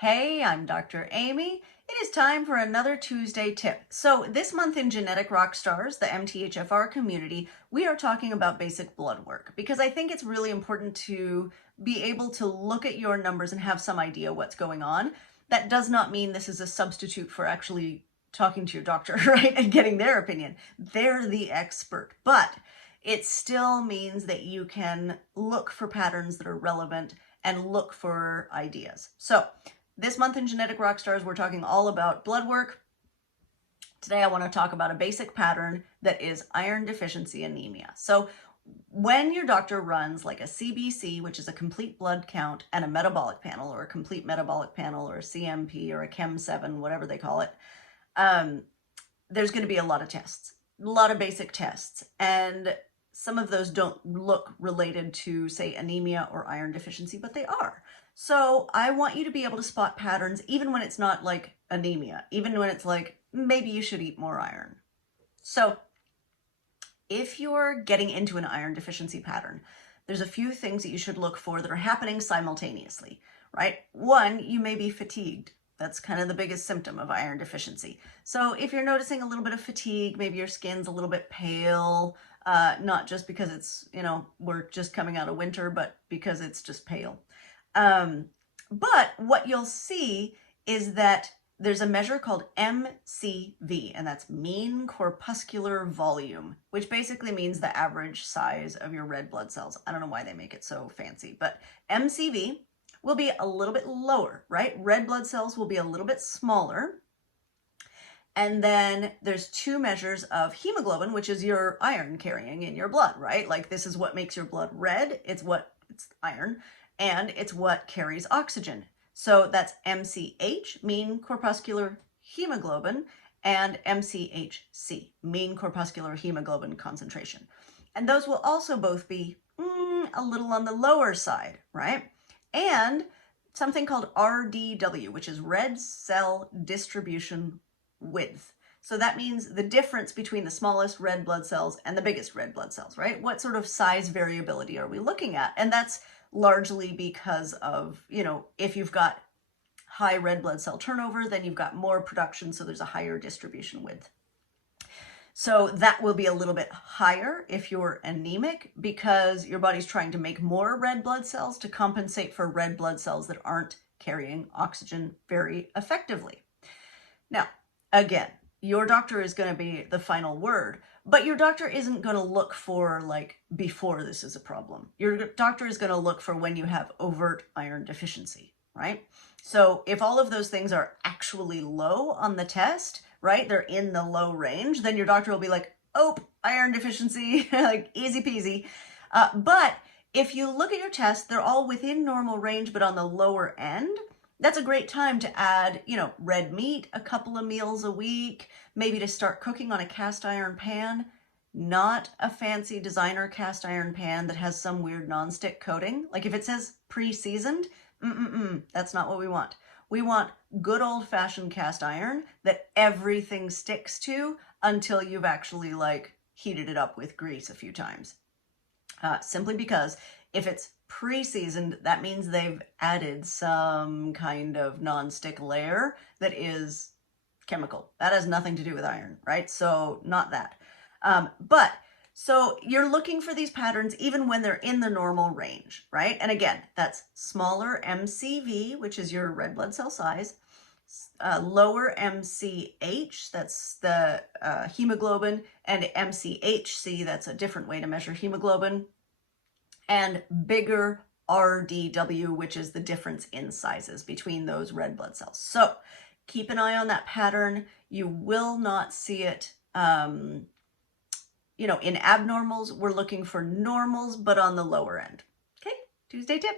Hey, I'm Dr. Amy. It is time for another Tuesday tip. So this month in Genetic Rock Stars, the MTHFR community, we are talking about basic blood work because I think it's really important to be able to look at your numbers and have some idea what's going on. That does not mean this is a substitute for actually talking to your doctor, right, and getting their opinion. They're the expert, but it still means that you can look for patterns that are relevant and look for ideas. So this month in Genetic Rockstars, we're talking all about blood work. Today I want to talk about a basic pattern that is iron deficiency anemia. So when your doctor runs like a CBC, which is a complete blood count, and a metabolic panel or a complete metabolic panel or a CMP or a Chem7, whatever they call it, there's going to be a lot of tests, a lot of basic tests. And some of those don't look related to, say, anemia or iron deficiency, but they are. So I want you to be able to spot patterns even when it's not like anemia, even when it's like, maybe you should eat more iron. So if you're getting into an iron deficiency pattern, there's a few things that you should look for that are happening simultaneously, right? One, you may be fatigued. That's kind of the biggest symptom of iron deficiency. So if you're noticing a little bit of fatigue, maybe your skin's a little bit pale, not just because it's, we're just coming out of winter, but because it's just pale. But what you'll see is that there's a measure called MCV, and that's mean corpuscular volume, which basically means the average size of your red blood cells. I don't know why they make it so fancy, but MCV will be a little bit lower, right? Red blood cells will be a little bit smaller. And then there's two measures of hemoglobin, which is your iron carrying in your blood, right? Like this is what makes your blood red. It's iron, and it's what carries oxygen. So that's MCH, mean corpuscular hemoglobin, and MCHC, mean corpuscular hemoglobin concentration. And those will also both be a little on the lower side, right? And something called RDW, which is red cell distribution width. So that means the difference between the smallest red blood cells and the biggest red blood cells, right? What sort of size variability are we looking at? And that's largely because of, if you've got high red blood cell turnover, then you've got more production, so there's a higher distribution width. So that will be a little bit higher if you're anemic because your body's trying to make more red blood cells to compensate for red blood cells that aren't carrying oxygen very effectively. Now, again, your doctor is going to be the final word, but your doctor isn't going to look for like before this is a problem. Your doctor is going to look for when you have overt iron deficiency, right? So if all of those things are actually low on the test, right, they're in the low range, then your doctor will be like, oh, iron deficiency, like easy peasy. But if you look at your test, they're all within normal range, but on the lower end, that's a great time to add, red meat, a couple of meals a week, maybe to start cooking on a cast iron pan, not a fancy designer cast iron pan that has some weird nonstick coating. Like if it says pre-seasoned, that's not what we want. We want good old-fashioned cast iron that everything sticks to until you've actually like heated it up with grease a few times. Simply because if it's pre-seasoned, that means they've added some kind of non-stick layer that is chemical. That has nothing to do with iron, right? So not that. So you're looking for these patterns even when they're in the normal range, right? And again, that's smaller MCV, which is your red blood cell size, lower MCH, that's the hemoglobin, and MCHC, that's a different way to measure hemoglobin, and bigger RDW, which is the difference in sizes between those red blood cells. So keep an eye on that pattern. You will not see it, in abnormals. We're looking for normals, but on the lower end. Okay, Tuesday tip.